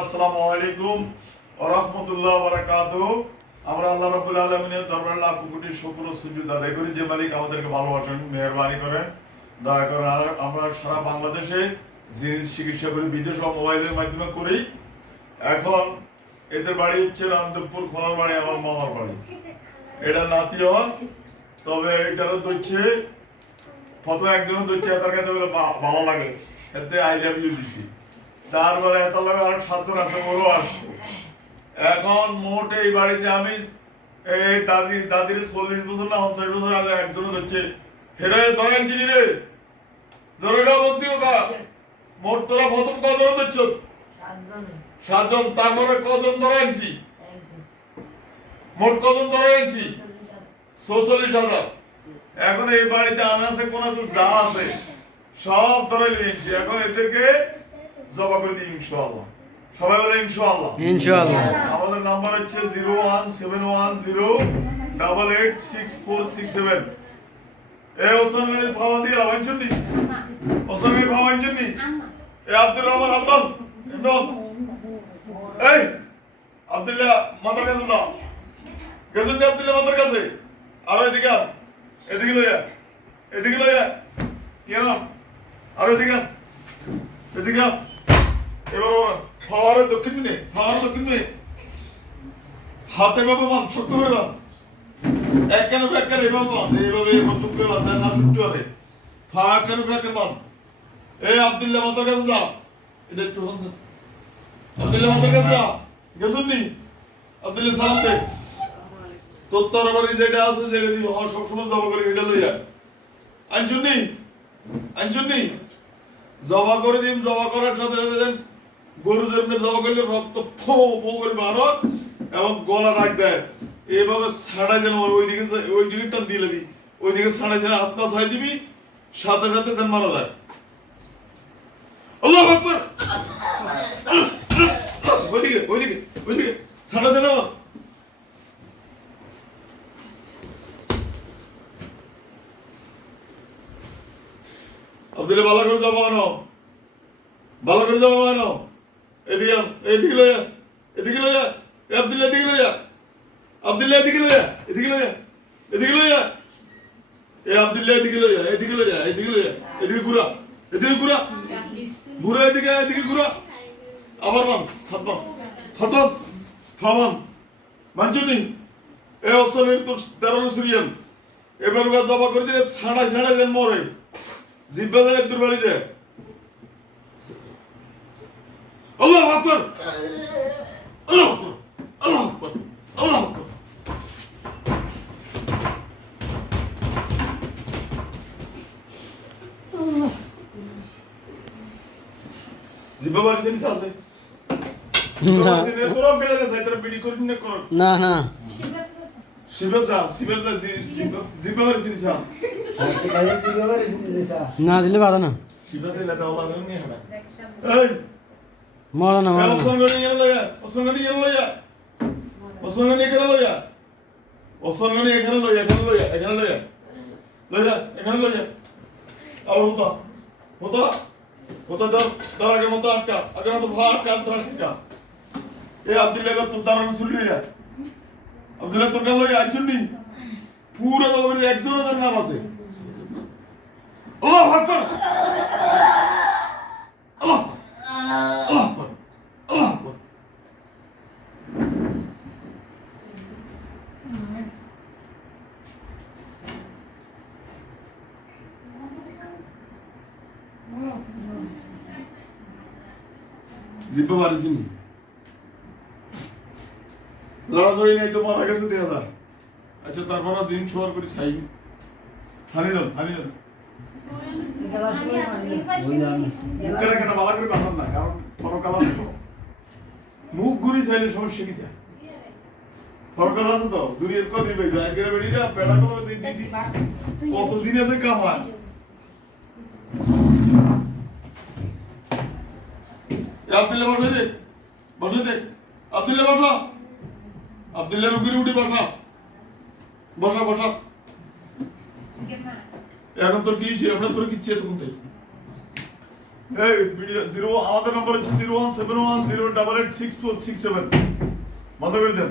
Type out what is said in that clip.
আসসালামু আলাইকুম ওয়া রাহমাতুল্লাহি ওয়া বারাকাতুহু। আমরা আল্লাহ রাব্বুল আলামিনের দরবারে লাখ কোটি শুকর ও সুজুদ আদায় করি যে মালিক আমাদেরকে ভালোবাসেন, মেহেরবানি করেন, দয়া করেন। আমরা সারা বাংলাদেশে চিকিৎসা করি, বিদেশ ও মোবাইলের মাধ্যমে করি। এখন এদের বাড়ি হচ্ছে রামদেবপুর, খোলার বাড়ি আমার মামার বাড়ি। এটা নাতিও, তবে এটারও দইছে প্রথমে একজনও দইছে, তার কাছে বলে ভালো লাগে, এতে আই লাভ ইউ দিছি। তারপরে এত লোক আরো 700 আছে, ওরও আসতো। এখন মোট এই বাড়িতে আমি এই দাদির 40 বছর না 50 বছর আগে একজনও হচ্ছে হেরে ধরেন চিনি রে ধরেগা বলতে হোগা। মোট তোরা প্রথম কজন হচ্ছ? 7 জন। তারপরে কজন ধরেনছি? মোট কজন ধরেনছি? 46,000। এখন এই বাড়িতে আনাছে কোন আছে যা আছে সব ধরে নিয়েছি। এখন এদেরকে জবা করে দিই ইনশাআল্লাহ। সবাই বলে ইনশাআল্লাহ। ইনশাআল্লাহ। আমাদের নাম্বার হচ্ছে 01710886467। এই ওসমানের ভাবা দিয়ে আওয়াজনি ওসমানের ভাবাইছনি এই আব্দুর রহমান আব্দুল ইমরান এই আব্দুল্লাহ মাতার কাছে দাও। গেছেন আব্দুল্লাহ মাতার কাছে। আর এদিকে লইয়া কি নাম? আর এদিকে এবার ফাওয়ারের দক্ষিণ দিনে হাতে ভাবে মান শক্ত করে মান, এক কেন এইভাবে মান, এইভাবে মতলব করে মান, না ছুটতে পারে। ফাওয়ার কেন মান। এই আব্দুল্লাহ মাতার কাছে যা। এটা একটু আব্দুল্লাহ মাতার কাছে যা। গেছেন নি? আব্দুল্লাহ সালাম দে। তোর তরবারি যেটা আছে যেটা দিয়ে সবসময় জবা করে এটা লইয়া আনছুনি জবা করে দিন। জবা করার সাথে সাথে গরু যেমনি জবা করলে রক্ত ফো ফো করে বারো এবং গলা রাখ দেয়। এইভাবে ছাড়াই যেন ওই দিকে টান দিয়ে দিবি, ওইদিকে ছাড়াই যেন হাত পা ছাড়াই দিবি, সাথে সাথে যেন মারা যায়। আল্লাহু আকবার। ওইদিকে ছাড়া যেন আব্দুল্লাহ ভালো করে যাবো আনো, ভালো করে যাবো আনো। এদিকে লইয়া আব্দুল্লাহ এদিকে লইয়া এদিকে লইয়া এ আব্দুল্লাহ এদিকে লইয়া এদিকে ঘুরা এদিকে ঘুরা। আবার মান হাত ফামান মানছুনি। এ অসলের তোর 13 সিরিয়াল এবার ওরা জবা করে দিলে ছাড়াই যেন মরে, জিব্বা যেন তোর বাড়ি যায়। আল্লাহু আকবার। জিব্বা বাড়ি জিনিস আছে তোরা বেলা গেছে তোরা বিড়ি করি না শিবের যা জিব্বা বাড়ি জিনিস না দিলে ভালো না। শিবের দিলে তো ভালো নেই হবে। এই মরো না ওসমান গনি এখানে লইয়া আবার হতো তার আগের মতো আগের মতো ভাত আটকা। এই আব্দুল্লাহ তোর দাঁড়ানো শুরু লইয়া আব্দুল্লাহ তোর গান লইয়া আইছুনি পুরো একজনের নাম আছে। আল্লাহু আকবার। জিব্বা পারিসিনি লড়াধরি নাই তো মারা গেছে দেখা যায়। আচ্ছা তারপর দিন শোয়ার করি চাই হানিজন কেন বালা করে বাঁধান না, কারণ পরকাল আছে তো। মুখ ঘুরি চাইলে সমস্যা কি যায়? পরকাল আছে তো দুনিয়ার কত দিবে একের বেড়িরা পেড়া করে দিদি কত দিন আছে কামায়। আব্দুল্লাহ বসে দে আব্দুল্লাহ বসা। আব্দুল্লাহ রুগীর উঠে বসা। এখন তোর কি হয়েছে? তোর কিচ্ছে তখন তাই এই ভিডিও 0 আমাদের নম্বর হচ্ছে 01710886467 বন্ধ করে দেন।